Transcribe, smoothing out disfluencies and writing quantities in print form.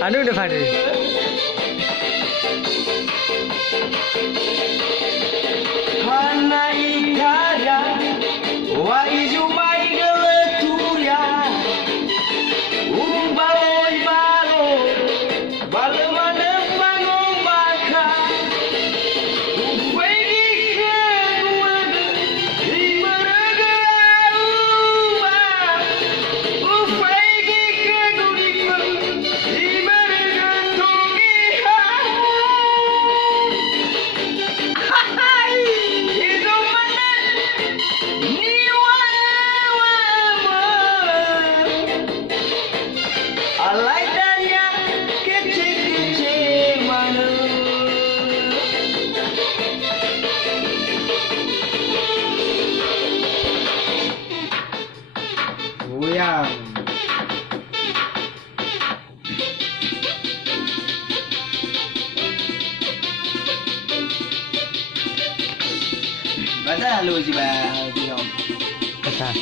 Anu udah Fadri. Hana ikara wa izumai geleturia baloi balo balo mana pangong baka ufegi keguada imaraga uba ufegi kegudipa imaraga tungiha itu mana alai danya kece-kece mana goyang Baca lu sih bang, Kata.